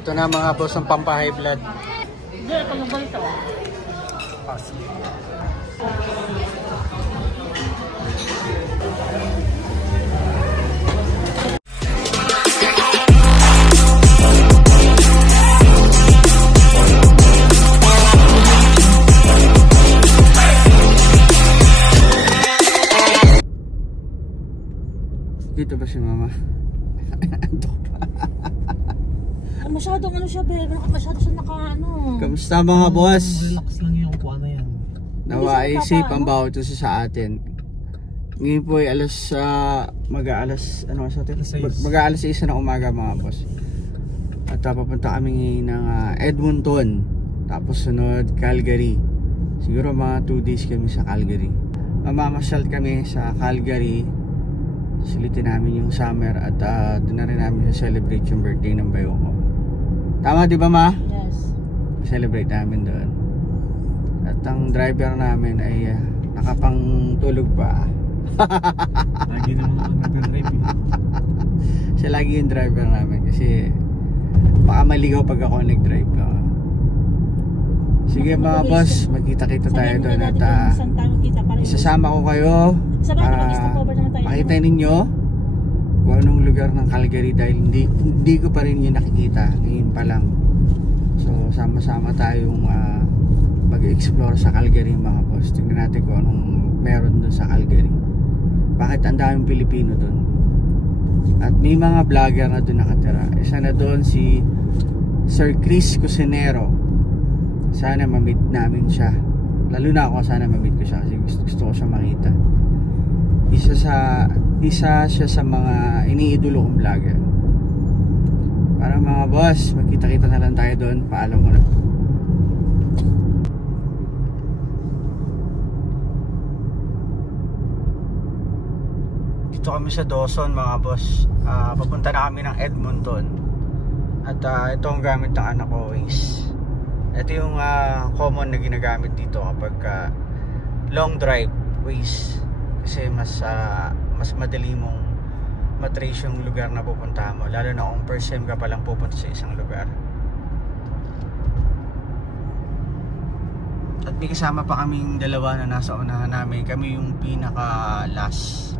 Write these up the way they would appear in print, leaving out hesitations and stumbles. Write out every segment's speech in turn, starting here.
Ito na mga boss ang pampa-high blood. Hindi, ito yung balito. Dito ba si mama? Masyadong ano siya, pero masyado siya naka-ano. Kamusta mga boss? Relax lang yung kuha na yan. Nawa ay safe ang bawat isa sa atin. Ngayon po ay mag-aalas ano sa atin? Mag-aalas 6 ng umaga mga boss. At papunta kami ngayon ng Edmonton. Tapos sunod Calgary. Siguro mga 2 days kami sa Calgary. Mamamasyal kami sa Calgary. Sulitin namin yung summer at doon na rin namin celebrate yung birthday ng bayo ko. Tama di ba ma? Yes. Celebrate namin doon. At ang driver namin ay nakapangtulog pa. Lagi naman nag-drive. Siya lagi yung driver namin kasi baka maligaw pag ako nag-drive ka. Sige mga boss, magkita-kita tayo doon at isasama ko kayo para makita ninyo kung anong lugar ng Calgary dahil hindi ko pa rin yung nakikita ngayon pa lang. So sama-sama tayong mag-explore sa Calgary mga boss. Tingnan natin kung anong meron doon sa Calgary. Bakit ang daming Pilipino doon? At may mga vlogger na doon nakatira. Isa na doon si Sir Chris Cusinero. Sana ma-meet namin siya. Lalo na ako, sana ma-meet ko siya kasi gusto ko siya makita. Isa siya sa mga iniidolo kong vlogger. Para mga boss, magkita-kita na lang tayo doon. Paalam ko na. Dito kami sa Dawson mga boss. Papunta na kami ng Edmonton. At ito ang gamit ng anak ko is ito yung common na ginagamit dito kapag long drive ways kasi mas madali mong matrace yung lugar na pupunta mo, lalo na kung first time ka palang pupunta sa isang lugar. At may kasama pa kaming dalawa na nasa unahan namin. Kami yung pinaka last.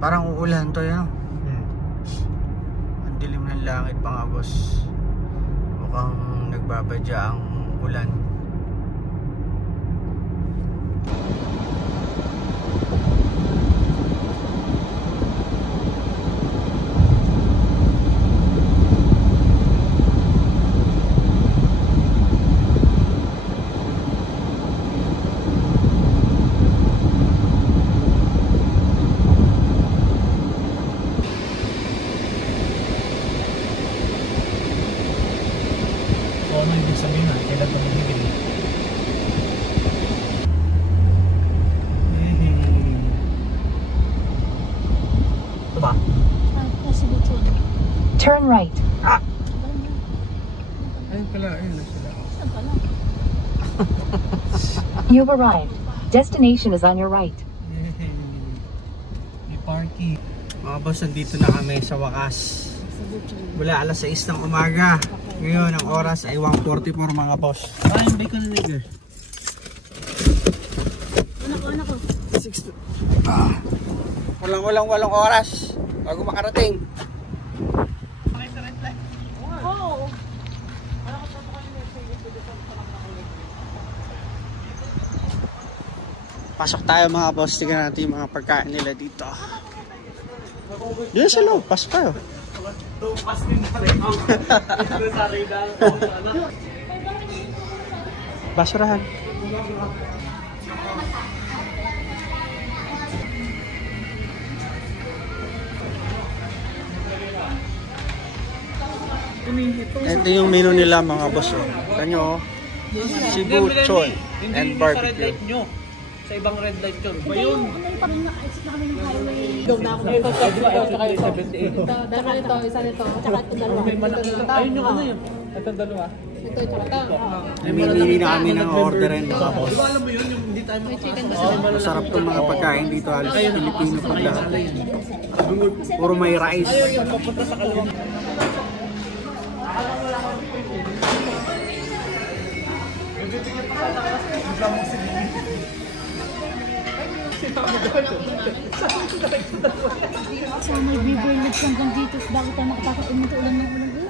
Parang uulan to yan. Ang dilim ng langit mga boss. Mukhang nagbabadya ang ulan. Turn right. Ayun pala, ayun na sila. You've arrived. Destination is on your right. May parking. Mga boss, nandito na kami sa wakas. Mula alas 6 ng umaga. Ngayon, ang oras ay 1:44 mga boss. Yung bacon nigger. Anak ko. 6 walang oras bago makarating. Pasok tayo mga boss, tingnan natin yung mga pagkain nila dito. Dito sa loob, pasok tayo. Basurahan. Ito yung menu nila mga boss. Kanyo, Cebu Chon and barbecue. Sa ibang red light yun. Ba yun? Ano parang na-exit na kami ng highway. Doon na ako. Ito, tsaka ito. Tsaka ito, isa nito. Tsaka ito dalawa. Ayun yung ano yun. Ito dalawa. Ito, tsaka ito. Namimili na kami ng orderin mga boss. Alam mo yun, yung hindi tayo May chicken ba sila? Masarap tong mga pagkain dito. Halos Pilipino pa lahat. Puro may rice. yung papunta sa kalawang. Sa may beaver lips hanggang dito. Bakit tayo makapasok umunti ulan ng ulan dito?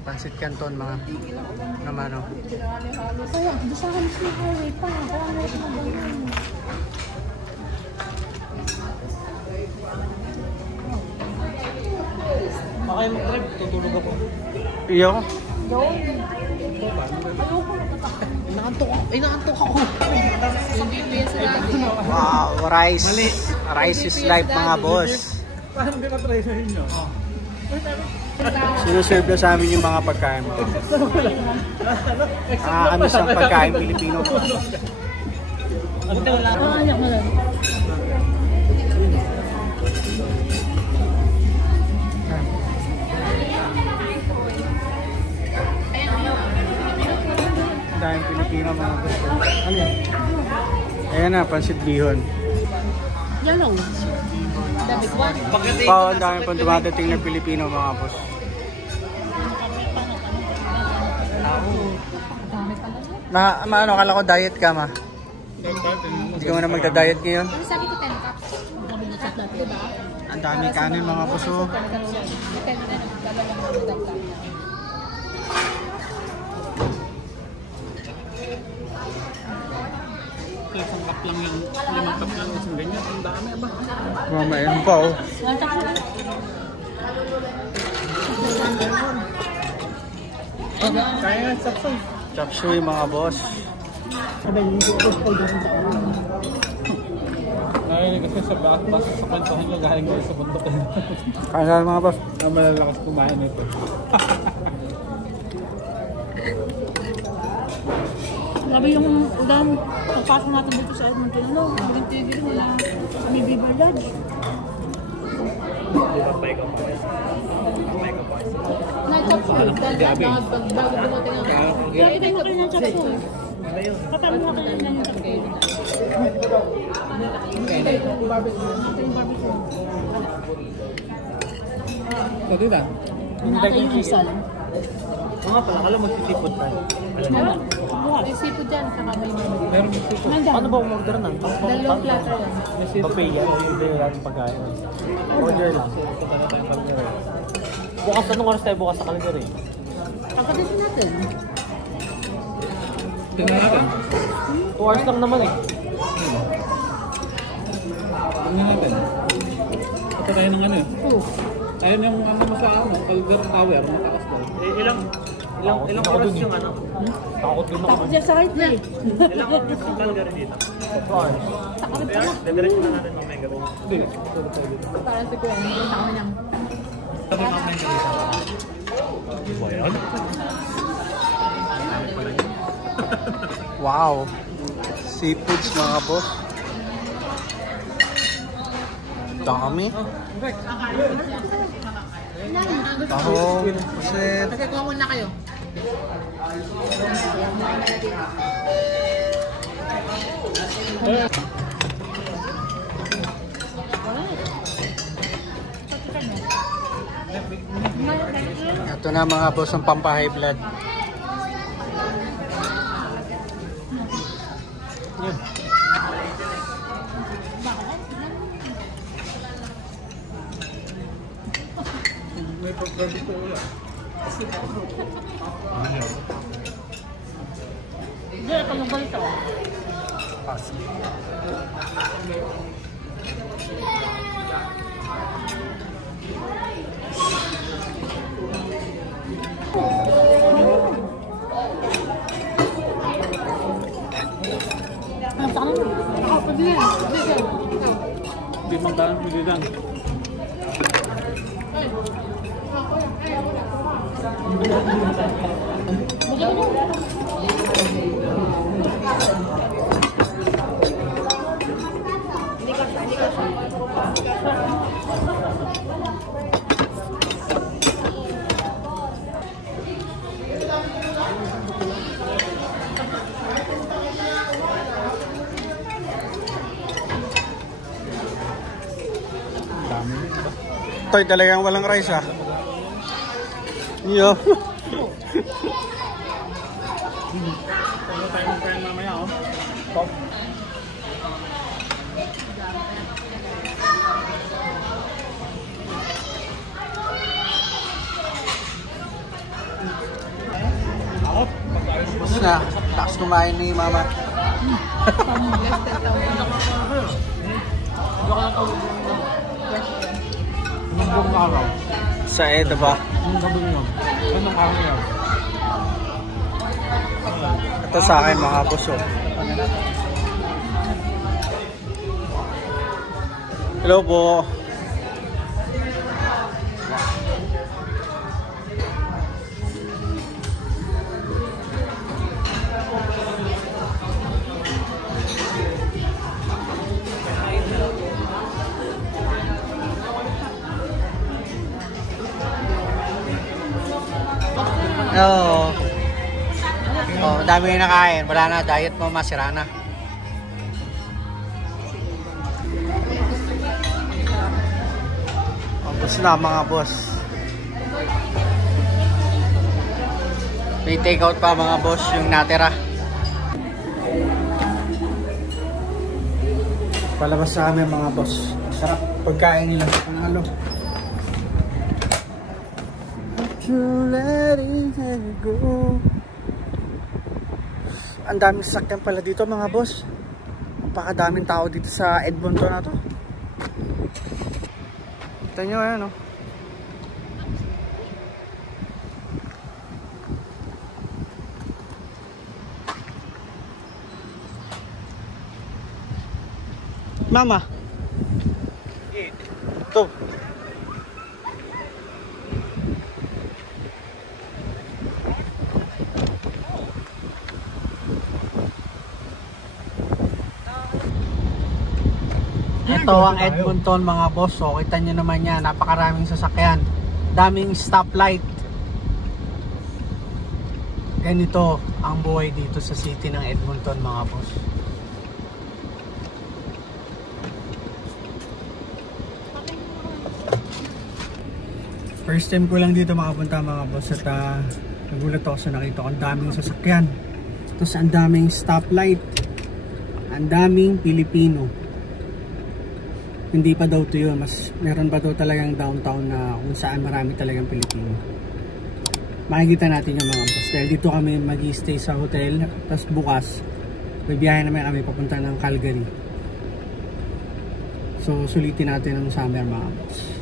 Pansit Canton mga naman o. Kaya, doon sa halos na highway pa. Kaya nga ito magaling. Baka yung mag-drive, tutulog ako. Iyo. Inaantok ako. Wow, rice. Rice is life mga boss. Paano hindi na-try sa inyo? Sinuserve na sa amin yung mga pagkain mo. Nakakamis ang pagkain Pilipino. Anak mo lang. Dahil Pilipino mga boss. Ano yan? Ayan na, pansit bihon. Yellow. Dapat one. Pao, ang dami pang dumadating na Pilipino mga boss. Ano, akala ko diet ka ma. Hindi ka mo na magda-diet ngayon? Ano sabi ko 10 cups? Sabi niya chat natin. Diba? Ang dami kanin mga boss oh. 10 na. Isang cup lang yung, 5 cup lang isang ganyan. Ang dami ba? Mamayan pa oh. Kaya nga, sapsay. Chop suey mga boss. Ay, kasi sa bus, sa kwentuhan nyo, galing ko sa bundok. Kaya mga boss. Malalakas kumain ito. Grabe yung ulan. Pagpasok natin dito sa Edmonton, ano? Walang tigil, wala. May beaver lodge. Na-chop suey. Bago dumating ako. Grabe tayo na kayo ng chop suey. Katama mo kayo lang yung chop suey. Ito yung barbecue. Dati na? Hinaka yung isal. Oo nga pala, alam mo sisipot tayo. Meron? May seafood dyan. Saka may Meron mo sisipot. Nandyan. Ano ba umorder na? Dalawang platter yan. Papay yan, yung bilhin natin pagkain. Order lang. Bukas, anong oras tayo bukas sa kalender eh? Pagkatisin natin. Tingnan natin. 2 hours lang naman eh. Tingnan natin. Ito tayo ng ano eh. Ayun yung ano mo sa ano, Calder Tower, matakas daw. Ilang oras yung ano? Takot din ako. Takot siya sa height eh. Ilang oras yung Calder dito? 2 hours. Takot pala. Dediretso na natin ng Mega Room. Hindi. Parang si Kuya, hindi ko niya. Sabi ng Mega Room. Di ba yan? Wow. Seafoods mga boss. Dami. Tahong, pusit. Kasi kuha muna kayo. Ito na mga boss ang pampa-high blood. May pag-garbi ko ulit. Hindi, ito yung balita. Hindi magdaan, hindi lang. Toy talagang walang rice ah. Yo. Ano tayo magkain mamaya oh. Top. Ako, Basta na, takas kumain ni mama. Anong araw? Sa Edo ba? Anong gabi nyo? Anong araw nyo? Ito sa akin mga puso. Hello po. Oo. Oh, dami na nakain. Wala na, diet mo masira na. Ubus na mga boss. May take out pa mga boss yung natira. Palabas sa amin mga boss. Sarap pagkain nila. Panalo. Go. Ang daming sasakyan pala dito mga boss. Napakadaming tao dito sa Edmonton na to. Kita nyo ayan oh. Mama. Ito. Ito ang Edmonton mga boss. So, kita nyo naman yan. Napakaraming sasakyan. Daming stoplight. Ganito ang buhay dito sa city ng Edmonton mga boss. First time ko lang dito makapunta mga boss. At nagulat ako sa nakita ko. Ang daming sasakyan. Tapos ang daming stoplight. Ang daming Pilipino. Hindi pa daw to yun. Mas meron pa daw talagang downtown na kung saan marami talagang Pilipino. Makikita natin yung mga boss. Dahil dito kami mag-i-stay sa hotel. Tapos bukas, bibiyahe naman kami papunta ng Calgary. So sulitin natin ang summer mga boss.